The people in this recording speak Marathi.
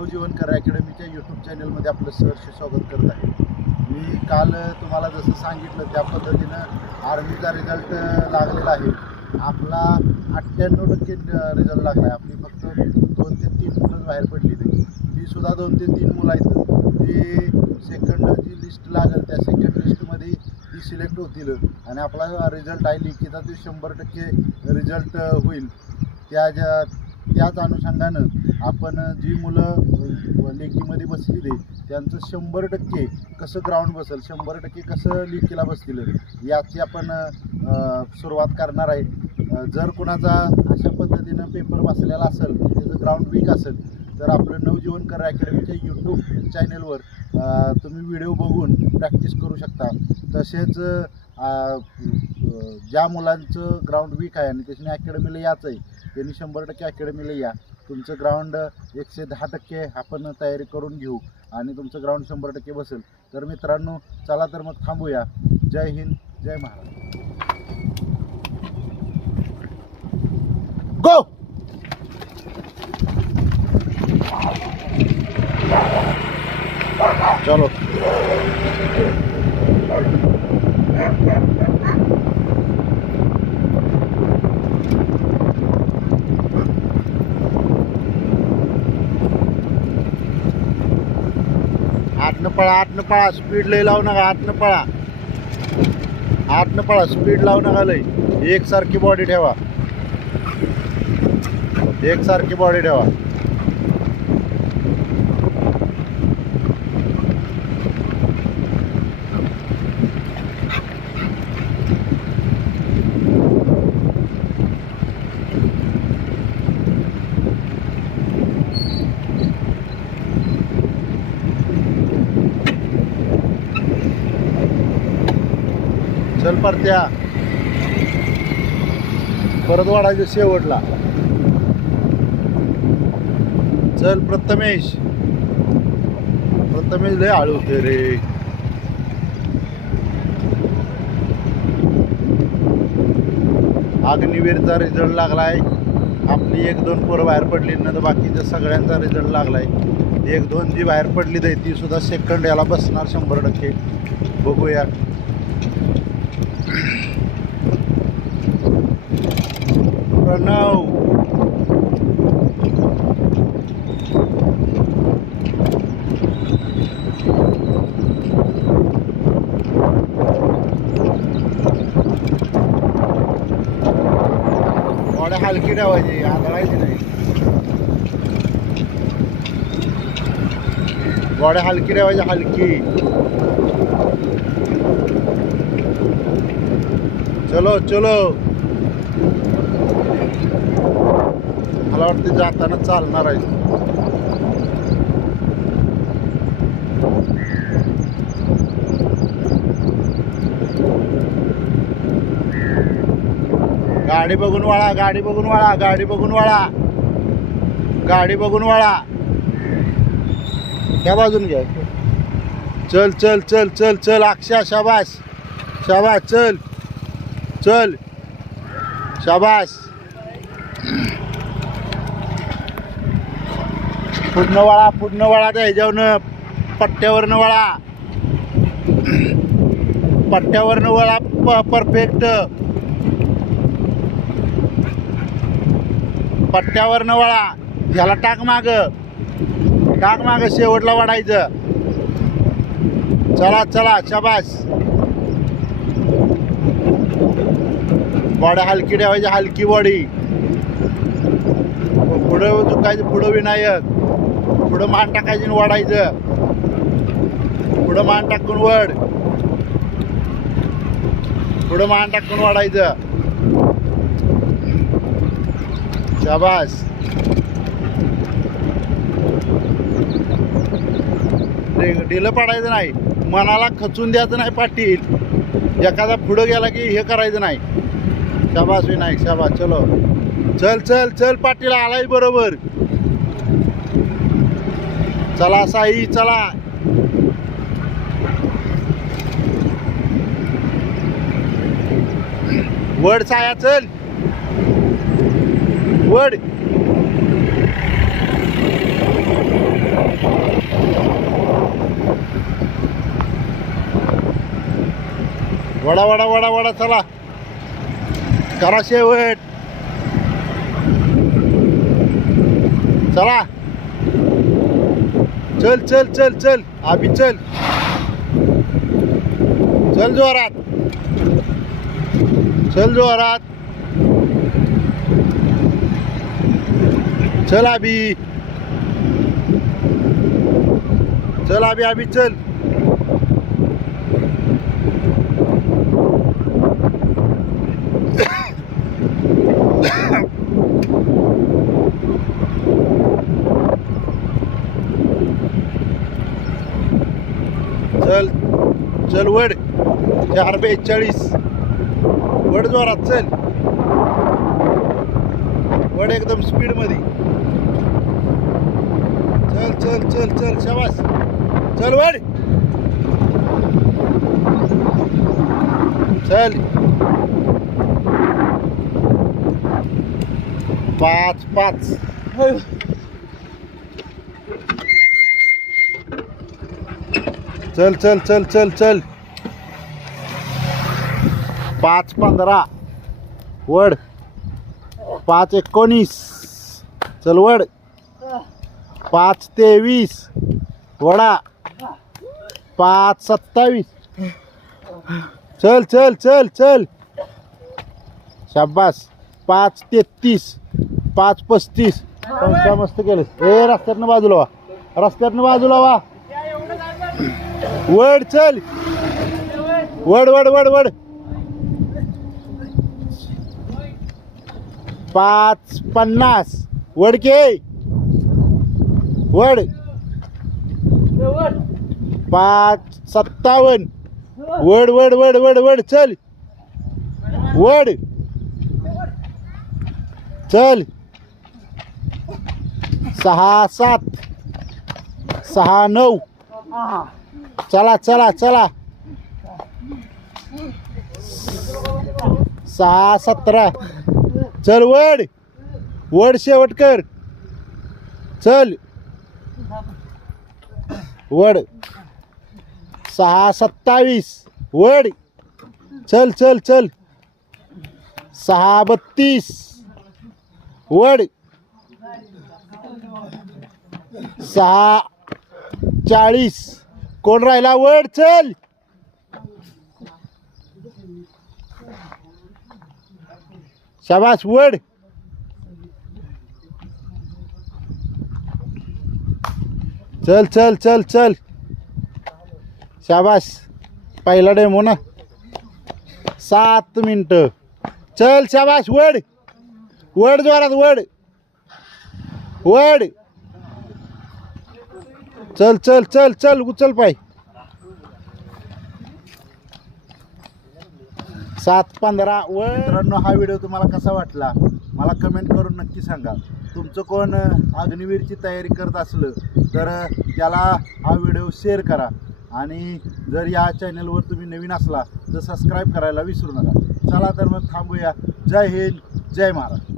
नवजीवनकर अकॅडमीच्या यूट्यूब चॅनलमध्ये आपलं सहर्ष स्वागत करत आहे. मी काल तुम्हाला जसं सांगितलं त्या पद्धतीनं आर्मीचा रिझल्ट लागलेला आहे. आपला 98% रिझल्ट लागला आहे. आपली फक्त 2 ते 3 मुलंच बाहेर पडली नाही. ती सुद्धा 2 ते 3 मुलं आहेत. ते सेकंड जी लिस्ट लागेल त्या सेकंड लिस्टमध्ये ती सिलेक्ट होतील आणि आपला रिझल्ट आहे लेखीचा तो 100% रिझल्ट होईल. त्याच अनुषंगानं आपण जी मुलं लेखीमध्ये बसलेली त्यांचं 100% कसं ग्राउंड बसेल, 100% कसं लेखीला बसतील याची आपण सुरुवात करणार आहे. जर कुणाचा अशा पद्धतीनं पेपर बसलेला असेल, त्याचं ग्राउंड वीक असेल, तर आपलं नवजीवनकर अकॅडमीच्या यूट्यूब चॅनलवर तुम्ही व्हिडिओ बघून प्रॅक्टिस करू शकता. तसेच ज्या मुलांचं ग्राउंड वीक आहे आणि त्याच्याने अकॅडमीला यायचं आहे त्यांनी 100% अकॅडमीला या. तुमचं ग्राउंड 110% आपण तयारी करून घेऊ आणि तुमचं ग्राउंड 100% बसेल. तर मित्रांनो, चला तर मग थांबूया. जय हिंद, जय महाराष्ट्र. गो. चलो. आतनं पळा, स्पीड लय लावू नका. आतनं पळा, स्पीड लावू नका लय. एकसारखी बॉडी ठेवा. चल परत्या, परत वाढायचं शेवटला. चल प्रथमेश लय हळू होते रे. अग्निवीरचा रिझल्ट लागलाय. आपली 1-2 पोरं बाहेर पडली ना, तर बाकीच्या सगळ्यांचा रिझल्ट लागलाय. 1-2 जी बाहेर पडली नाही ती सुद्धा सेकंड याला बसणार 100%. बघूया. प्रणव, थोड्या हलकी ठेवायची, आदळायची नाही. गोड्या हलकी ठेवायची, हलकी. चलो. मला वाटतं जाताना चालणार आहे. गाडी बघून वळा. त्या बाजून घ्या. चल अक्षय, शाबास. चल शाबास. पुढनं वळा. त्या ह्याच्यावरनं पट्ट्यावरनं वळा. परफेक्ट. पट्ट्यावरनं वळा. ह्याला टाक माग, शेवटला वाढायचं. चला शाबास. बॉडी हलकी ठेवायची, हलकी बॉडी. पुढं झुकायचं, पुढं विनायक. पुढं मान टाकायची आणि वाढायचं. पुढं मान टाकून वड. पुढं मान टाकून वाढायचं. शाबास. ढिलं पाडायचं नाही, मनाला खचून द्यायचं नाही. पाटील एखादा पुढं गेला की हे करायचं नाही. शाबास विनायक, शाबास. चलो. चल पाटील आलाय बरोबर. चला साई, चला. वड साया, चल वड. वडा वडा वडा वडा चला करा शेवट चला चल चल चल चल अभि चल चल जोरात चल जोरात चल अभि चल अभि अभि चल चल चल वड 4:42 वड जोरात चल वड एकदम स्पीड मध्ये चल चल चल चल शाबास चल वड चल 5-5 चल चल चल चल चल 5:15 वड 5:19 चल वड 5:23 वडा 5:27 चल चल चल चल शाबास 5:33 5:35 पंचा मस्त केलं ए रस्त्यातनं बाजूला वा वड चल वड वड वड वड 5:50 वड के वड 5:57 वड वड वड वड वड चल वड चल 6-7 6-9 चला चला चला 6:17 चल वड वड शेवट कर चल वड 6:27 वड चल चल चल 6:32 वड 6:40 कोण राहिला वड चल शाबास वड चल चल चल चल शाबास पहिला डेमो ना 7 मिनिटं चल शाबास वड वड जोरात वड वड चल चल चल चल उचल पाय 7:15 वड मित्रांनो हा व्हिडिओ तुम्हाला कसा वाटला मला कमेंट करून नक्की सांगा तुमचं कोण अग्निवीरची तयारी करत असलं तर त्याला हा व्हिडिओ शेअर करा आणि जर या चॅनलवर तुम्ही नवीन असला तर सबस्क्राईब करायला विसरू नका चला तर मग थांबूया जय हिंद जय महाराष्ट्र